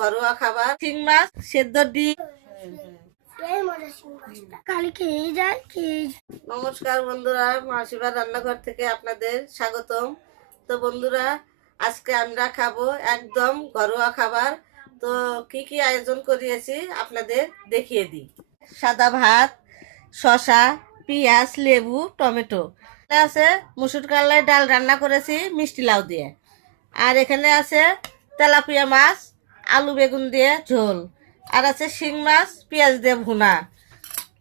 ঘরোয়া খাবার, শিং মাছ, সেদ্ধ ডিম। নমস্কার বন্ধুরা, মাসিবার রান্নাঘর থেকে আপনাদের স্বাগতম। তো বন্ধুরা, আজকে আমরা খাবো একদম ঘরোয়া খাবার। তো কি কি আয়োজন করিয়েছি আপনাদের দেখিয়ে দিই। সাদা ভাত, শসা, পেঁয়াজ, লেবু, টমেটো আছে। মুসুর কলাই ডাল রান্না করেছি মিষ্টি লাউ দিয়ে। আর এখানে আছে তেলাপিয়া মাছ, আলু বেগুন দিয়ে ঝোল। আর আছে শিং মাছ পেঁয়াজ দিয়ে ভুনা,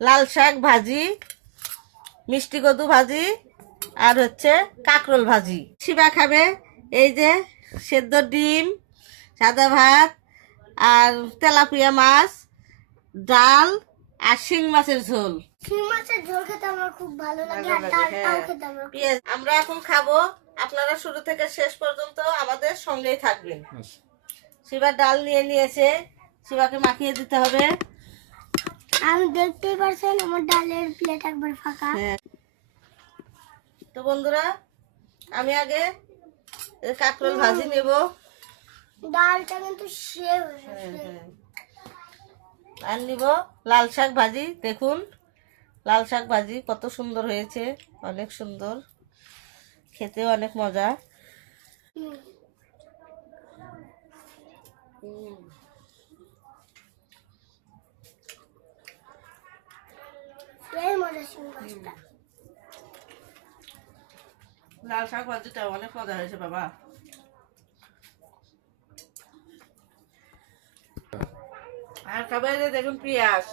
লাল শাক ভাজি, মিষ্টি কদু ভাজি, আর হচ্ছে কাঁকরোল ভাজি। শিবা খাবে এই যে সেদ্ধ ডিম, সাদা ভাত, আর তেলাপিয়া মাছ, ডাল, আর শিং মাছের ঝোল। শিং মাছের ঝোল খেতে আমার খুব ভালো লাগে, আর ডালটাও খেতে আমার আমরা এখন খাবো। আপনারা শুরু থেকে শেষ পর্যন্ত আমাদের সঙ্গেই থাকবেন। শিবা ডাল নিয়ে নিয়েছে, শিবাকে মাখিয়ে দিতে হবে। আমি দেখতেই পারছেন আমার ডালের প্লেট একবার ফাঁকা। তো বন্ধুরা, আমি আগে কাঁকরোল ভাজি নেব। ডালটা কিন্তু সেভ আর নিব লাল শাক ভাজি। দেখুন লাল শাক ভাজি কত সুন্দর হয়েছে, অনেক সুন্দর, খেতে অনেক মজা। লাল শাক ভাজিটা অনেক মজা হয়েছে বাবা। আর খাবার দেখুন পেঁয়াজ।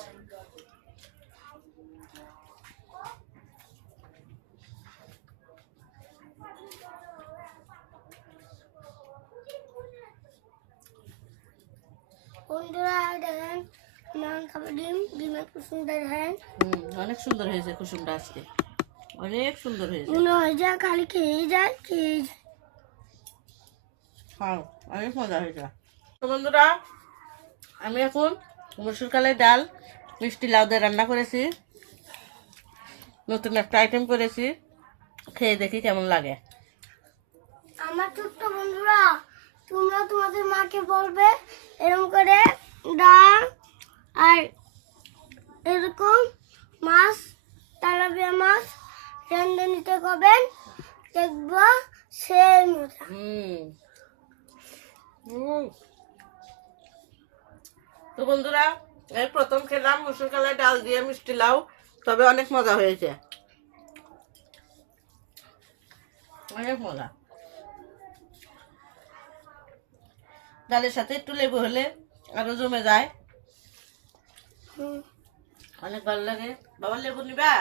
বন্ধুরা দেখেন নান খাবার ডিমের কুসুমটা দেখেন অনেক সুন্দর হয়েছে কুসুমটা, আজকে অনেক সুন্দর হয়েছে। মনে হয় যা খালি খেয়ে যায়। হ্যাঁ, অনেক মজা হয়েছে। তো বন্ধুরা, আমি এখন মসুর কলাই ডাল মিষ্টি লাউ দিয়ে রান্না করেছি, নতুন একটা আইটেম করেছি। খেয়ে দেখি কেমন লাগে। আমার ছোট্ট বন্ধুরা, তোমরা তোমাদের মাকে বলবে এরকম করে ডাল আর এরকম মাছ, তেলাপিয়া মাছ রান্না নিতে করবেন, দেখবো সেই মজা। তো বন্ধুরা, এই প্রথম খেলাম মসুর কলাই ডাল দিয়ে মিষ্টি লাউ, তবে অনেক মজা হয়েছে, অনেক মজা। ডালের সাথে একটু লেবু হলে আরো জমে যায়, অনেক ভালো লাগে। বাবা লেবু নিবা?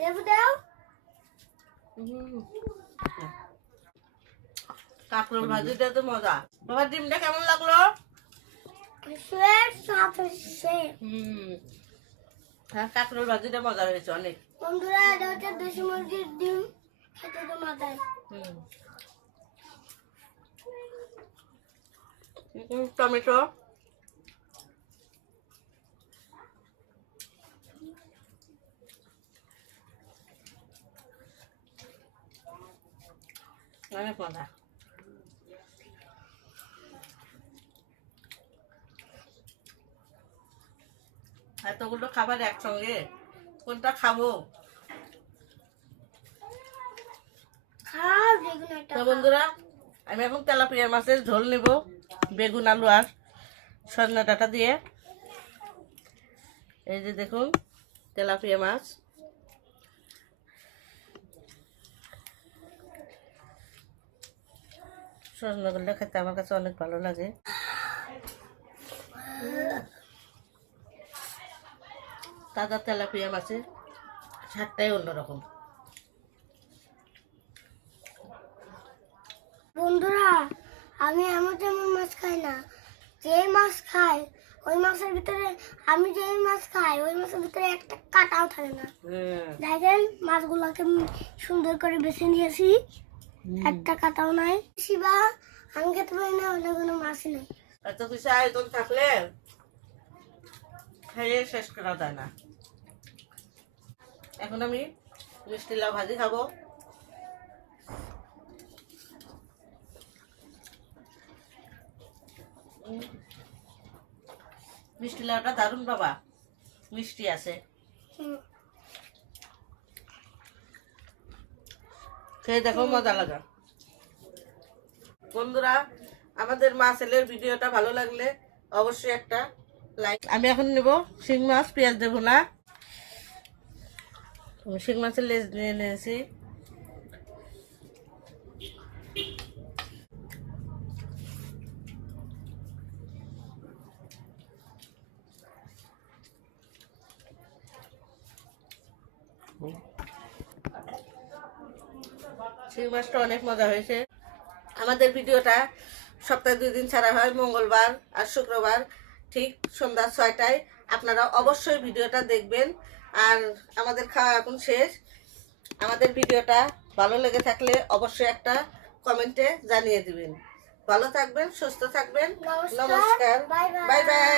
লেবু দাও। কাঁকরোল ভাজিটা তো মজা। বাবা ডিমটা কেমন লাগলো? হ্যাঁ, কাঁকরোল ভাজিটা মজা হয়েছে অনেক। বন্ধুরা, এটা হচ্ছে দেশি মুরগির ডিম, খেতে তো মজাই। টমেটো, অনেক মজা। এতগুলো খাবার একসঙ্গে কোনটা খাবো? তো বন্ধুরা, আমি এখন তেলাপিয়া মাছের ঝোল নেব বেগুন আলু আর সজনা ডাঁটা দিয়ে। এই যে দেখুন তেলাপিয়া মাছ, সজনা গুলো খেতে আমার কাছে অনেক ভালো লাগে। তাজা তেলাপিয়া মাছের স্বাদটাই অন্যরকম। বন্ধুরা, আমি এমন তেমন মাছ খাই না, যে মাছ খাই ওই মাছের ভিতরে, আমি যে মাছ খাই ওই মাছের ভিতরে একটা কাঁটাও থাকে না। দেখেন মাছগুলোকে সুন্দর করে বেছে নিয়েছি, একটা কাঁটাও নাই। শিবা, আমি খেতে পারি না, ওটা কোনো মাছই নেই। এত কিছু আয়োজন থাকলে খেয়ে শেষ করা যায় না। এখন আমি মিষ্টি লাউ ভাজি খাবো। মিষ্টি লাউটা দারুণ বাবা, মিষ্টি আছে। হুম। খেয়ে দেখো, মজা লাগা। বন্ধুরা, আমাদের মা ছেলের ভিডিওটা ভালো লাগলে অবশ্যই একটা লাইক। আমি এখন নেব শিং মাছ, পেঁয়াজ দেবো না। আমি শিং মাছের লেজ নিয়ে নিয়েছি। শিং মাছটা অনেক মজা হয়েছে। আমাদের ভিডিওটা সপ্তাহে 2 দিন ছাড়া হয়, মঙ্গলবার আর শুক্রবার ঠিক সন্ধ্যা 6টায়। আপনারা অবশ্যই ভিডিওটা দেখবেন। আর আমাদের খাওয়া এখন শেষ। আমাদের ভিডিওটা ভালো লেগে থাকলে অবশ্যই একটা কমেন্টে জানিয়ে দিবেন। ভালো থাকবেন, সুস্থ থাকবেন। নমস্কার, বাই বাই। Bye bye.